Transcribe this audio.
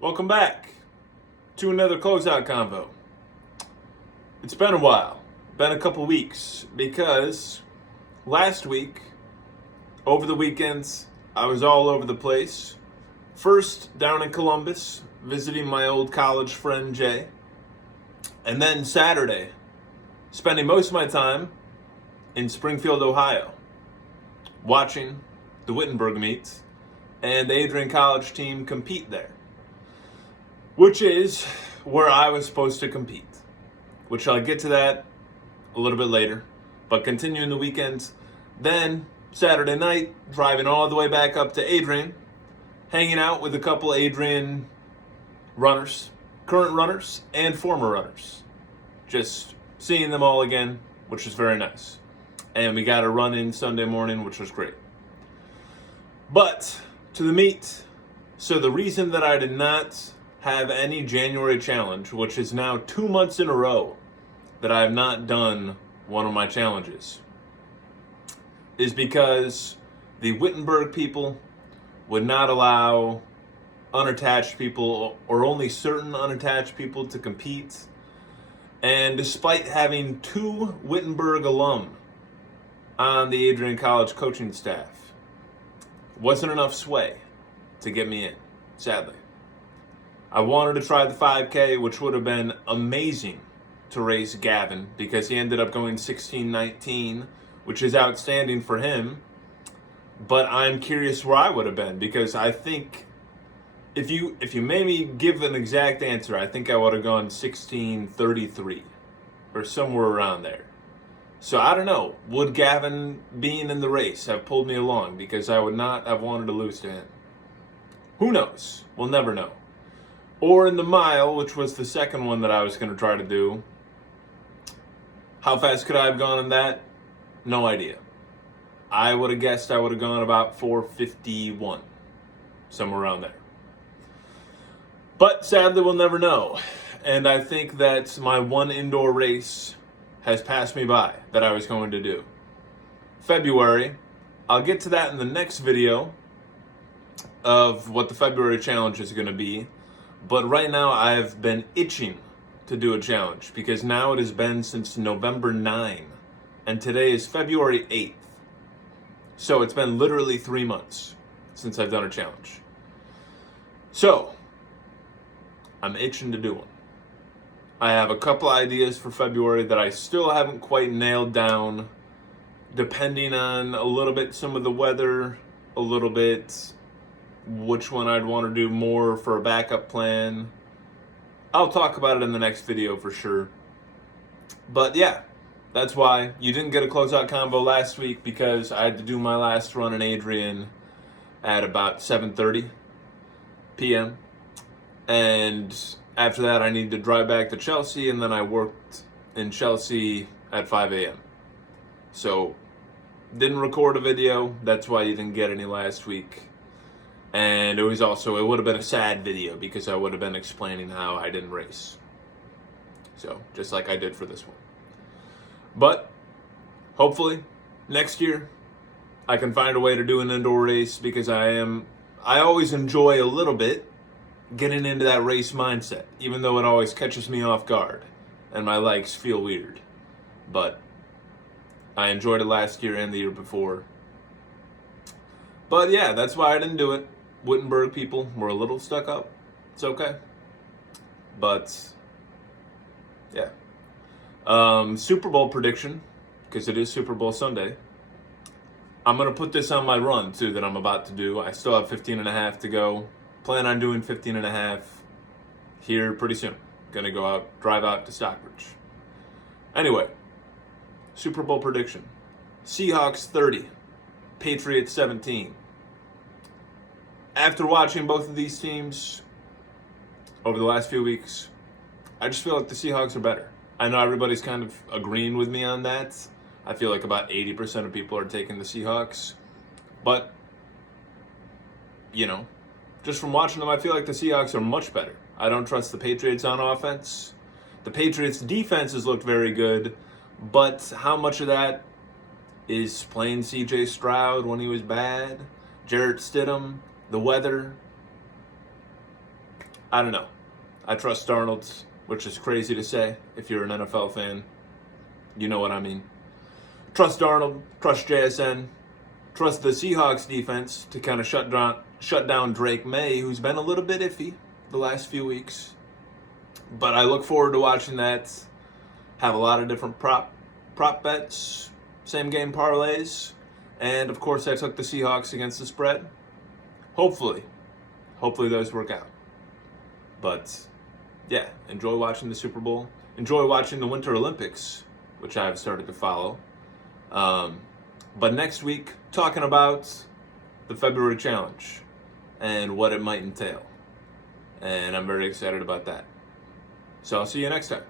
Welcome back to another closeout convo. It's been a while, been a couple weeks, because last week, over the weekends, I was all over the place. First, down in Columbus, visiting my old college friend Jay. And then Saturday, spending most of my time in Springfield, Ohio, watching the Wittenberg meets and the Adrian College team compete there, which is where I was supposed to compete, which I'll get to that a little bit later. But continuing the weekends, then Saturday night, driving all the way back up to Adrian, hanging out with a couple Adrian runners, current runners and former runners. Just seeing them all again, which was very nice. And we got a run in Sunday morning, which was great. But to the meet, so the reason that I did not have any January challenge, which is now 2 months in a row that I have not done one of my challenges, is because the Wittenberg people would not allow unattached people or only certain unattached people to compete. And despite having 2 Wittenberg alum on the Adrian College coaching staff, wasn't enough sway to get me in, sadly. I wanted to try the 5K, which would have been amazing to race Gavin, because he ended up going 16:19, which is outstanding for him. But I'm curious where I would have been, because I think if you made me give an exact answer, I think I would have gone 16:33 or somewhere around there. So I don't know, would Gavin being in the race have pulled me along, because I would not have wanted to lose to him? Who knows? We'll never know. Or in the mile, which was the second one that I was going to try to do, how fast could I have gone in that? No idea. I would have guessed I would have gone about 4:51, somewhere around there. But sadly, we'll never know. And I think that my one indoor race has passed me by that I was going to do. February, I'll get to that in the next video of what the February challenge is going to be. But right now, I've been itching to do a challenge, because now it has been since November 9, and today is February 8th. So it's been literally 3 months since I've done a challenge. So I'm itching to do one. I have a couple ideas for February that I still haven't quite nailed down, depending on a little bit some of the weather, a little bit which one I'd want to do more for a backup plan. I'll talk about it in the next video for sure. But yeah, that's why you didn't get a closeout combo last week, because I had to do my last run in Adrian at about 7:30 p.m. And after that, I needed to drive back to Chelsea, and then I worked in Chelsea at 5 a.m. So didn't record a video. That's why you didn't get any last week. And it would have been a sad video, because I would have been explaining how I didn't race. So, just like I did for this one. But, hopefully, next year, I can find a way to do an indoor race, because I always enjoy a little bit getting into that race mindset, even though it always catches me off guard, and my legs feel weird. But, I enjoyed it last year and the year before. But yeah, that's why I didn't do it. Wittenberg people were a little stuck up. It's okay. But, yeah. Super Bowl prediction, because it is Super Bowl Sunday. I'm going to put this on my run, too, that I'm about to do. I still have 15 and a half to go. Plan on doing 15 and a half here pretty soon. Going to drive out to Stockbridge. Anyway, Super Bowl prediction. Seahawks 30, Patriots 17. After watching both of these teams over the last few weeks, I just feel like the Seahawks are better. I know everybody's kind of agreeing with me on that. I feel like about 80% of people are taking the Seahawks. But, just from watching them, I feel like the Seahawks are much better. I don't trust the Patriots on offense. The Patriots' defense has looked very good, but how much of that is playing C.J. Stroud when he was bad? Jarrett Stidham, the weather. I don't know. I trust Darnold, which is crazy to say. If you're an NFL fan, you know what I mean. Trust Darnold, trust JSN, trust the Seahawks defense to kind of shut down Drake May, who's been a little bit iffy the last few weeks. But I look forward to watching that. Have a lot of different prop bets, same game parlays, and of course I took the Seahawks against the spread. Hopefully those work out. But yeah, enjoy watching the Super Bowl. Enjoy watching the Winter Olympics, which I've started to follow. But next week, talking about the February Challenge and what it might entail. And I'm very excited about that. So I'll see you next time.